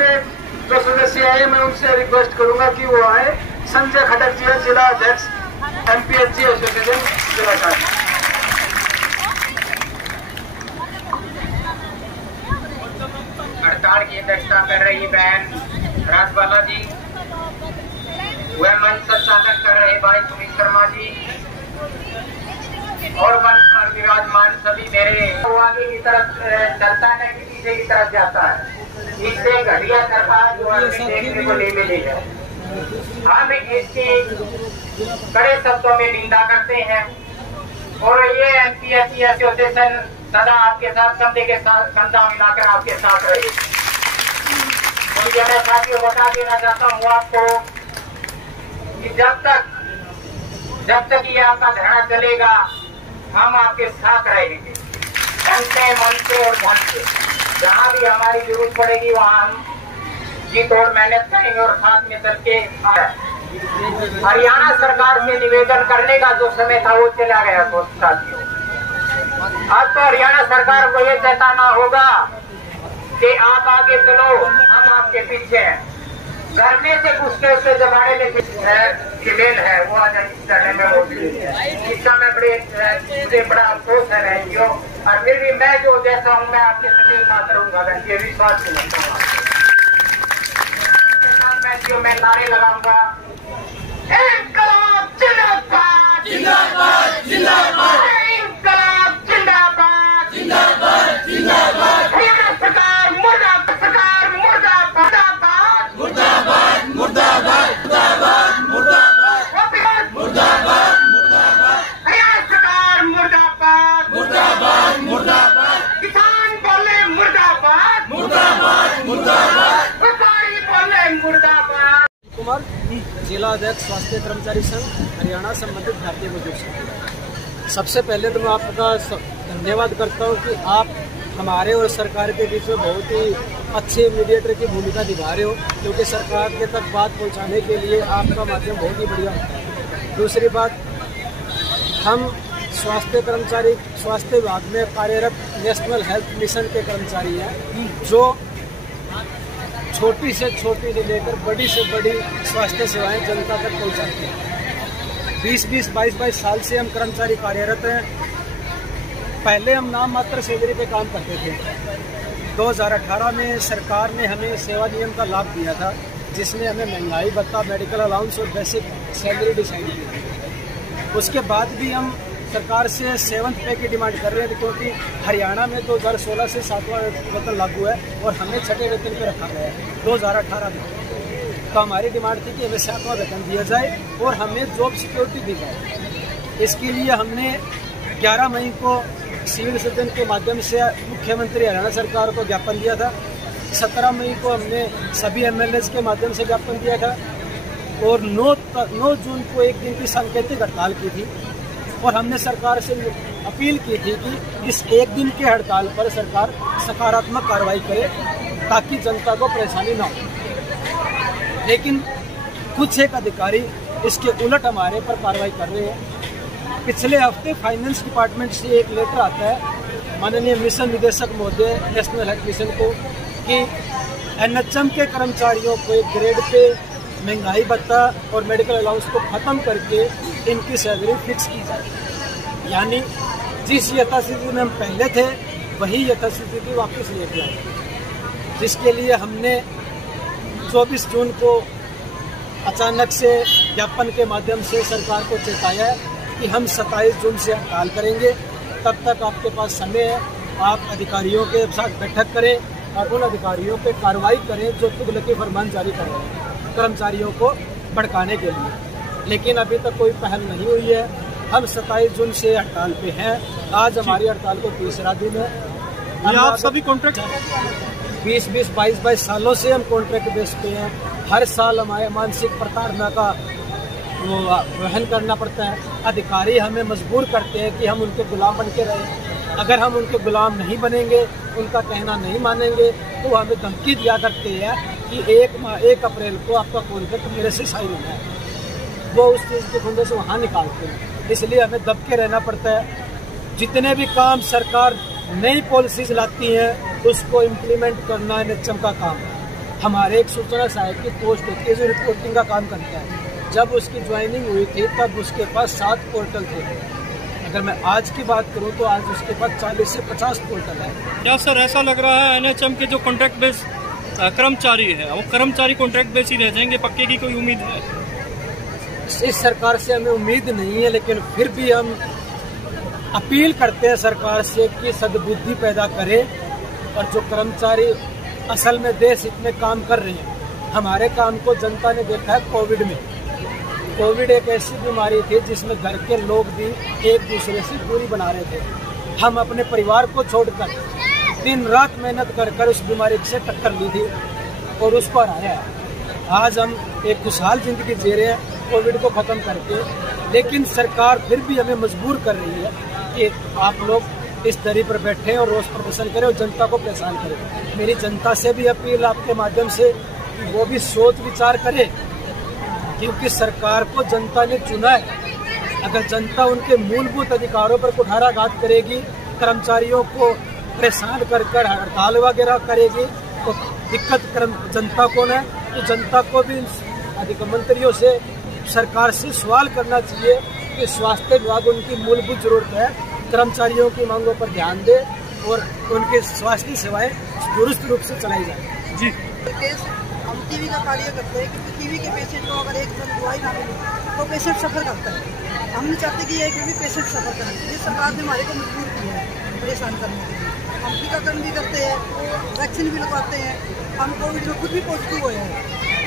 से जो सदस्य आए मैं उनसे रिक्वेस्ट करूंगा कि वो आए। संजय खटक जी है, जिला अध्यक्ष MPHG एसोसिएशन जिला शाखा। हड़ताल की अध्यक्षता कर रही बहन राजबाला जी, वह मंच संचालन कर रहे भाई सुमित शर्मा जी और मंच पर विराजमान सभी मेरे। वो आगे की तरफ चलता है कि पीछे की तरफ जाता है, इससे घटिया सरकार जो हमें देखने को नहीं मिली है। हम इसकी कड़े शब्दों में निंदा करते हैं और ये MPHG एसोसिएशन सदा आपके साथ कंधे के साथ कंधा मिलाकर आपके साथ रहे। मुझे मैं साथियों बता देना चाहता हूँ आपको कि जब तक ये आपका धरना चलेगा हम आपके साथ रहेंगे, तन से मन से और धन से। जहाँ भी हमारी जरूरत पड़ेगी वहाँ हम जी तोड़ मेहनत करेंगे और साथ में चल के। हरियाणा सरकार से निवेदन करने का जो समय था वो चला गया साथियों। अब तो हरियाणा सरकार को ये चेताना होगा कि आप आगे चलो, हम आपके पीछे हैं। घर में से घुस के उससे जमाने में फीमेल है वो आज करने में होती है। इसका मैं मुझे बड़ा अफसोस है बहनियों, और फिर भी मैं जो जैसा हूँ मैं आपके सभी साथ रहूंगा बहनियों, विश्वास नहीं। मैं नारे लगाऊंगा, इनकलाब जिंदाबाद जिंदाबाद जिंदाबाद, इनकलाब जिंदाबाद जिंदाबाद जिंदाबाद, हरियाणा सरकार मुर्दाबाद, सरकार मुर्दाबाद मुर्दाबाद मुर्दाबाद मुर्दाबाद मुर्दाबाद मुर्दाबाद मुर्दाबाद, हरियाणा सरकार मुर्दाबाद मुर्दाबाद मुर्दाबाद, किसान बोले मुर्दाबाद मुर्दाबाद मुर्दाबाद, व्यापारी बोले मुर्दाबाद। कुमार, जिला अध्यक्ष स्वास्थ्य कर्मचारी संघ हरियाणा संबंधित भारतीय मजदूर संघ। सबसे पहले तो मैं आपका धन्यवाद करता हूं कि आप हमारे और सरकार के बीच में बहुत ही अच्छे मीडिएटर की भूमिका निभा रहे हो, क्योंकि सरकार के तक बात पहुंचाने के लिए आपका माध्यम बहुत ही बढ़िया होता है। दूसरी बात, हम स्वास्थ्य विभाग में कार्यरत नेशनल हेल्थ मिशन के कर्मचारी हैं, जो छोटी से छोटी से लेकर बड़ी से बड़ी स्वास्थ्य सेवाएं जनता तक पहुंचाते हैं। 20-22 साल से हम कर्मचारी कार्यरत हैं। पहले हम नाम मात्र सैलरी पे काम करते थे। 2018 में सरकार ने हमें सेवा नियम का लाभ दिया था, जिसमें हमें महंगाई भत्ता, मेडिकल अलाउंस और बेसिक सैलरी डिसाइड की थी। उसके बाद भी हम सरकार से 7th पे की डिमांड कर रहे थे, क्योंकि हरियाणा में 2016 से 7वां वेतन लागू है और हमें 6ठे वेतन पे रखा गया है 2018 में। तो हमारी डिमांड थी कि हमें 7वां वेतन दिया जाए और हमें जॉब सिक्योरिटी दी जाए। इसके लिए हमने 11 मई को सिविल सर्जन के माध्यम से मुख्यमंत्री हरियाणा सरकार को ज्ञापन दिया था। 17 मई को हमने सभी MLAs के माध्यम से ज्ञापन दिया था और 9 जून को एक दिन की सांकेतिक हड़ताल की थी और हमने सरकार से अपील की थी कि इस एक दिन के हड़ताल पर सरकार सकारात्मक कार्रवाई करे ताकि जनता को परेशानी न हो। लेकिन कुछ एक अधिकारी इसके उलट हमारे पर कार्रवाई कर रहे हैं। पिछले हफ्ते फाइनेंस डिपार्टमेंट से एक लेटर आता है माननीय मिशन निदेशक महोदय नेशनल हेल्थ मिशन को कि NHM के कर्मचारियों को एक ग्रेड पे महंगाई भत्ता और मेडिकल अलाउंस को खत्म करके इनकी सैलरी फिक्स की जाए। यानी जिस यथास्थिति में हम पहले थे वही यथास्थिति वापस लेके आए, जिसके लिए हमने 24 जून को अचानक से ज्ञापन के माध्यम से सरकार को चेताया है कि हम 27 जून से हड़ताल करेंगे। तब तक आपके पास समय है, आप अधिकारियों के साथ बैठक करें और उन अधिकारियों पे कार्रवाई करें जो तुगलकी फरमान जारी कर रहे हैं कर्मचारियों को भड़काने के लिए। लेकिन अभी तक कोई पहल नहीं हुई है। हम 27 जून से हड़ताल पे हैं। आज हमारी हड़ताल को तीसरा दिन है। आप सभी कॉन्ट्रैक्ट 22 सालों से हम कॉन्ट्रैक्ट बेस पे हैं। हर साल हमारे मानसिक प्रताड़ना का वहन करना पड़ता है। अधिकारी हमें मजबूर करते हैं कि हम उनके गुलाम बन के रहें। अगर हम उनके गुलाम नहीं बनेंगे, उनका कहना नहीं मानेंगे, तो हमें धमकी दिया करते हैं कि 1 अप्रैल को आपका कॉन्ट्रैक्ट मेरे से साइन होना है। वो उस चीज़ के फंदे से वहाँ निकालते हैं। इसलिए हमें दब के रहना पड़ता है। जितने भी काम सरकार नई पॉलिसीज लाती हैं उसको इम्प्लीमेंट करना NHM का काम है। हमारे एक सूचना सहायक की पोस्ट होती है जो रिपोर्टिंग का काम करता है। जब उसकी ज्वाइनिंग हुई थी तब उसके पास 7 पोर्टल थे। अगर मैं आज की बात करूं तो आज उसके पास 40 से 50 पोर्टल है। क्या सर ऐसा लग रहा है NHM के जो कॉन्ट्रैक्ट बेस कर्मचारी है वो कर्मचारी कॉन्ट्रैक्ट बेस ही रह जाएंगे, पक्के की कोई उम्मीद है? इस सरकार से हमें उम्मीद नहीं है, लेकिन फिर भी हम अपील करते हैं सरकार से कि सद्बुद्धि पैदा करे और जो कर्मचारी असल में देश हित में काम कर रहे हैं। हमारे काम को जनता ने देखा है कोविड में। कोविड एक ऐसी बीमारी थी जिसमें घर के लोग भी एक दूसरे से दूरी बना रहे थे। हम अपने परिवार को छोड़कर दिन रात मेहनत कर उस बीमारी से टक्कर ली थी और उसको हराया है। आज हम एक खुशहाल जिंदगी जी रहे हैं कोविड को खत्म करके, लेकिन सरकार फिर भी हमें मजबूर कर रही है कि आप लोग इस दरी पर बैठे और रोष प्रदर्शन करें और जनता को परेशान करें। मेरी जनता से भी अपील आपके माध्यम से कि वो भी सोच विचार करे, क्योंकि सरकार को जनता ने चुना है। अगर जनता उनके मूलभूत अधिकारों पर कुठाराघात करेगी, कर्मचारियों को परेशान कर हड़ताल वगैरह करेगी तो दिक्कत जनता को न, तो जनता को भी अधिक मंत्रियों से सरकार से सवाल करना चाहिए कि स्वास्थ्य विभाग उनकी मूलभूत जरूरत है, कर्मचारियों की मांगों पर ध्यान दे और उनके स्वास्थ्य सेवाएं दुरुस्त रूप से चलाई जाए। जी हम टीवी का कार्य करते हैं, क्योंकि टीवी के पेशेंट को अगर एक दिन दवाई ना मिले तो पेशेंट सफर करता है। हम नहीं चाहते कि एक भी पेशेंट सफर करें। ये सरकार ने हमारे को मजबूर किया है परेशान करने के लिए। हम टीकाकरण भी करते हैं, वैक्सीन भी लगवाते हैं। हम कोविड में खुद भी पॉजिटिव हुए हैं।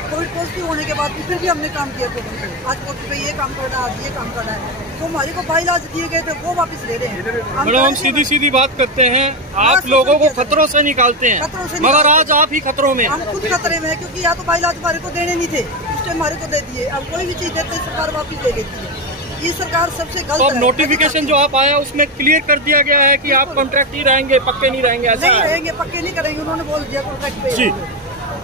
कोविड पॉजिटिव होने के बाद भी फिर भी हमने काम किया कोविड पे। आज कोविड पे ये काम करना है, आज ये काम करना है, तो हमारे को बाइलाज दिए गए थे वो वापस ले रहे हैं। मैडम हम सीधी बात करते हैं, आप लोगों को खतरों से निकालते हैं, मगर आज आप ही खतरों में। हम खुद खतरे में है, क्योंकि या तो बाइलाज हमारे को देने नहीं थे, उस टाइम हमारे को दे दिए। अब कोई भी चीज देते सरकार वापिस दे देती है। ये सरकार सबसे गलत है। नोटिफिकेशन जो आप आया उसमें क्लियर कर दिया गया है कि आप कॉन्ट्रैक्ट ही रहेंगे, पक्के नहीं रहेंगे। ऐसा नहीं रहेंगे, पक्के नहीं करेंगे, उन्होंने बोल दिया कॉन्ट्रैक्ट पे।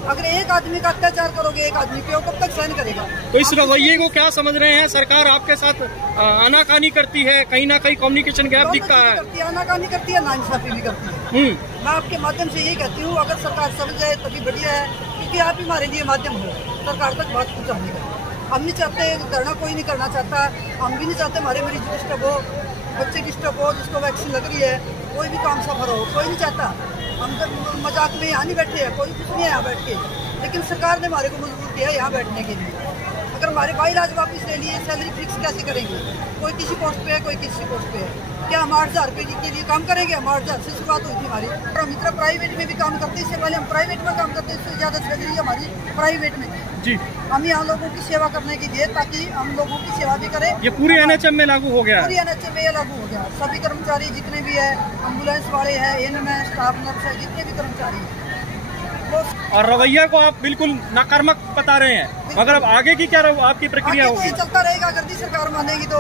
अगर एक आदमी का अत्याचार करोगे एक आदमी पे, वो कब तक सहन करेगा? तो इस रवैये को क्या समझ रहे हैं? सरकार आपके साथ आनाकानी करती है, कहीं ना कहीं कम्युनिकेशन गैप दिखता है। आनाकानी करती है, नाइंसाफी भी करती है। मैं आपके माध्यम से यही कहती हूँ, अगर सरकार समझ जाए तभी बढ़िया है, क्योंकि आप ही हमारे लिए माध्यम हो सरकार तक बात पहुँचाने का। हम नहीं चाहते धरना, कोई नहीं करना चाहता। हम भी नहीं चाहते हमारे मरीज डिस्टर्ब हो, बच्चे डिस्टर्ब हो, जिसको वैक्सीन लग रही है, कोई भी काम सफर हो, कोई नहीं चाहता। हम तो मजाक में यहाँ नहीं बैठे हैं, कोई कुछ नहीं है यहाँ बैठ के, लेकिन सरकार ने हमारे को मजबूर किया है यहाँ बैठने के लिए। अगर हमारे बाइलाज वापस ले लिए, सैलरी फिक्स कैसे करेंगे? कोई किसी पोस्ट पे है, कोई किसी पोस्ट पे है। क्या हम 8,000 रुपये के लिए काम करेंगे? हम 8,000 से शुरुआत हुई थी हमारी। और हम इतना प्राइवेट में भी काम करते, इससे पहले हम प्राइवेट में काम करते, इससे ज़्यादा सैलरी हमारी प्राइवेट में जी। हम यहाँ लोगों की सेवा करने की लिए, ताकि हम लोगों की सेवा भी करें। ये पूरी NHM में लागू हो गया? पूरी NHM में ये लागू हो गया। सभी कर्मचारी जितने भी है, एम्बुलेंस वाले हैं, ANM है, स्टाफ नर्स है, जितने भी कर्मचारी हैं। और रवैया को आप बिल्कुल नकारात्मक बता रहे हैं, मगर अब आगे की क्या आपकी प्रक्रिया होगी? ये चलता रहेगा। अगर सरकार मानेगी तो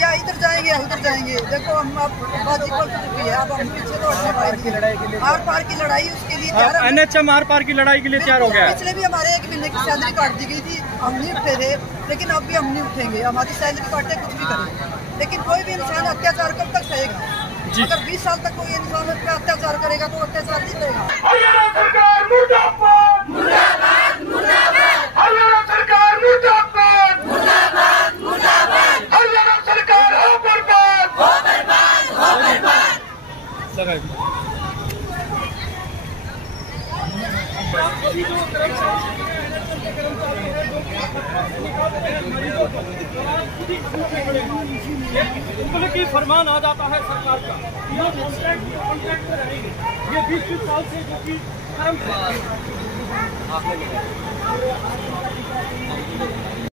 या इधर जाएंगे या उधर जाएंगे। देखो हम बाजी पलट चुकी है, अब हम पीछे तो आर पार की लड़ाई, उसके लिए NHM आर पार की लड़ाई के लिए तैयार हो गया है। पिछले भी हमारे 1 महीने की सैलरी काट दी गई थी, हम नहीं उठे थे, लेकिन अब भी हम नहीं उठेंगे। हमारी सैलरी काटे कुछ भी करें, लेकिन कोई भी इंसान अत्याचार कब तक सहेगा? अगर 20 साल तक कोई इंसान पे अत्याचार करेगा तो अत्याचार नहीं करेगा। हरियाणा सरकार मुर्दाबाद, मुर्दाबाद, मुर्दाबाद। हरियाणा सरकार मुर्दाबाद, मुर्दाबाद, मुर्दाबाद। हरियाणा सरकार हो बर्बाद, हो बर्बाद, हो बर्बाद। की फरमान आ जाता है सरकार का, ये कॉन्ट्रैक्ट में रहेंगे। ये 20 साल से जो कि कर्म